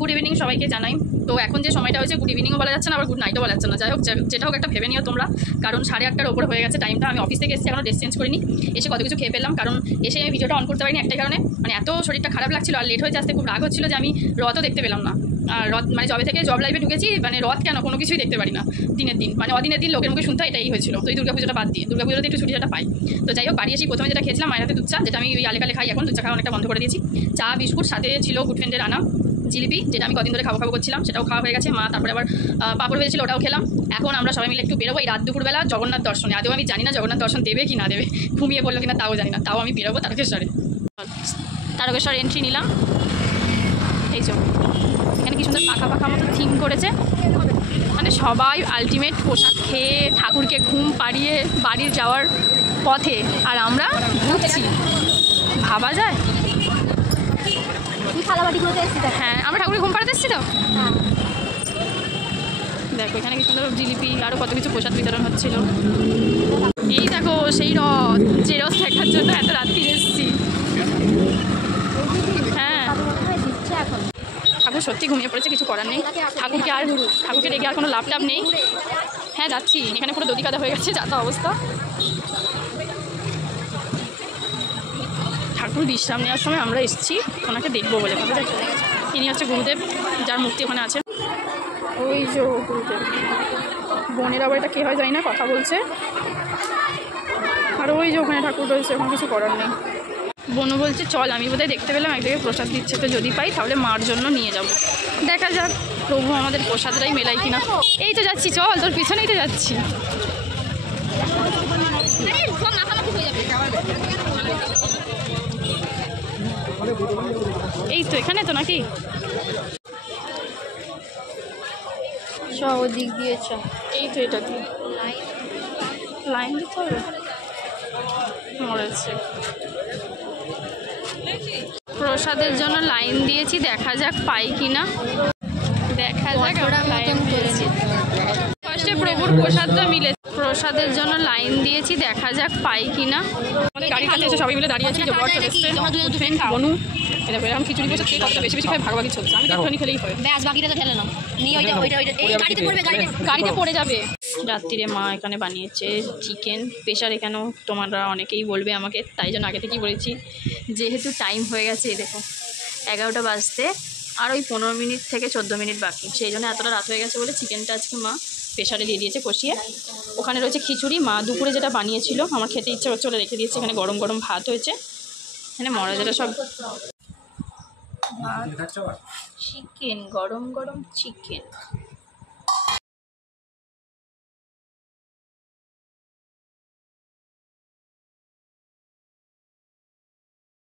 Good evening সবাইকে জানাই। তো এখন যে সময়টা হয়েছে গুড ইভিনিংও বলা যাচ্ছে না, আবার গুড নাইটও বলা যাচ্ছে না। যাই হোক, যেটা হোক একটা ভেবে নিও তোমরা, কারণ 8:30টার ওপর হয়ে গেছে টাইমটা। আমি অফিস থেকে এসেছি, এখনো ড্রেস চেঞ্জ করিনি, এসে কত কিছু খেয়ে পেলাম। কারণ এসে আমি ভিডিওটা অন করতে পারিনি একটাই কারণে, মানে এত শরীরটা খারাপ লাগছিল আর লেট হয়েছে আসতে, খুব রাগ হচ্ছিল যে আমি রথও দেখতে পেলাম না। আর রথ মানে জবে থেকে জব লাইফে ঢুকেছি, মানে রথ কেন কোনো কিছুই দেখতে পারি না দিনের দিন, মানে অদিনের দিন লোকের মুখে শুনতে হয়, এটাই হয়েছিল। তো এই দুর্গাপুজোটা বাদ দিয়ে, দুর্গাপুজোতে একটু ছুটিটা পাই। তো যাই হোক, বাড়ি এসে প্রথমে যেটা খেয়েছিলাম মায়ের হাতে দুধ চা, যেটা আমি ওই আলেকালে খাই, এখন দুধ চা খাওয়া অনেকটা বন্ধ করে দিয়েছি। চা বিস্কুট, সাথে ছিল গুড ফ্রেন্ডের আনা জিলিপি, যেটা আমি কদিন ধরে খাবো করছিলাম, সেটাও খাওয়া হয়ে গেছে। মা তারপরে আবার পাপড় হয়েছিল, ওটাও খেলাম। এখন আমরা সবাই মিলে একটু বেরোবো এই রাত দুপুরবেলা জগন্নাথ দর্শনে। আদৌ আমি জানি না জগন্নাথ দর্শন দেবে কি না দেবে, ঘুমিয়ে পড়লো কিনা তাও জানি না, তাও আমি বেরোবো তারকেশ্বরে। তারকেশ্বর এন্ট্রি নিলাম। এই যে এখানে কি সুন্দর পাখা পাখা মতো থিম করেছে, মানে সবাই আলটিমেট প্রসাদ খেয়ে ঠাকুরকে ঘুম পাড়িয়ে বাড়ির যাওয়ার পথে, আর আমরা ঘুরছি। ভাবা যায়? হ্যাঁ, আমরা ঠাকুরের ঘুম পাড়াতে এসেছি তো। দেখো এখানে কি সুন্দর জিলিপি, আরও কত কিছু প্রসাদ বিতরণ হচ্ছিল। এই দেখো সেই রথ, যে রথ দেখার জন্য এত রাত্রি এসেছি। হ্যাঁ, ঠাকুর সত্যি ঘুমিয়ে পড়েছে, কিছু করার নেই। ঠাকুরকে ডেকে আর কোনো লাভ টাভ নেই। হ্যাঁ যাচ্ছি, এখানে পুরো দদি কাদা হয়ে গেছে, যা তা অবস্থা। ঠাকুর বিশ্রাম নেওয়ার সময় আমরা এসেছি ওনাকে দেখবো বলে। ভাবে যায়, ইনি হচ্ছে গুরুদেব, যার মূর্তি ওখানে আছে। ওই যে গুরুদেব, বোনের আবার এটা কে হয় জানি না, কথা বলছে। আর ওই যে ওখানে ঠাকুর রয়েছে, ওখানে কিছু করার নেই। বোনও বলছে চল, আমি বোধহয় দেখতে পেলাম একদিকে প্রসাদ দিচ্ছে, তো যদি পাই তাহলে মার জন্য নিয়ে যাব। দেখা যাক প্রভু আমাদের প্রসাদটাই মেলাই কিনা। এই তো যাচ্ছি, চল তোর পিছনেই তো যাচ্ছি। এই তো এখানে তো নাকি দিক দিয়েছ? এই তো এটা কি লাইন দিতে হবে, মরেছে। প্রসাদের জন্য লাইন দিয়েছি, দেখা যাক পাই কিনা। দেখা যাক, লাইন দিয়েছি ফার্স্টে প্রভুর প্রসাদটা মিলে। প্রসাদের জন্য লাইন দিয়েছি, দেখা যাক পাই কিনা। আমাদের গাড়ির কাছে এসে সবাই মিলে দাঁড়িয়েছি, যে বর চলে এসছে, বনু এটা এরকম খিচুড়ি বসে খেয়ে কতটা বেশি বেশি খাই, ভাগাভাগি চলছে। আমি একটুখানি খেলেই হয়, ব্যাস বাকিটা তো ঠেলে না নিয়ে গাড়িতে পড়ে যাবে। রাত্রিরে মা এখানে বানিয়েছে চিকেন প্রেশার। এখানেও তোমরা অনেকেই বলবে আমাকে, তাই জন্য আগে থেকেই বলেছি, যেহেতু টাইম হয়ে গেছে, এই দেখো 11টা বাজতে আর ওই 15 মিনিট থেকে 14 মিনিট বাকি, সেই জন্য এতটা রাত হয়ে গেছে বলে চিকেনটা আজকে মা প্রেশারে দিয়ে দিয়েছে কষিয়ে। ওখানে রয়েছে খিচুড়ি, মা দুপুরে যেটা বানিয়েছিল, আমার খেতে ইচ্ছে হচ্ছে বলে রেখে দিয়েছে। এখানে গরম গরম ভাত হয়েছে, এখানে মরা যেটা সব চিকেন, গরম গরম চিকেন।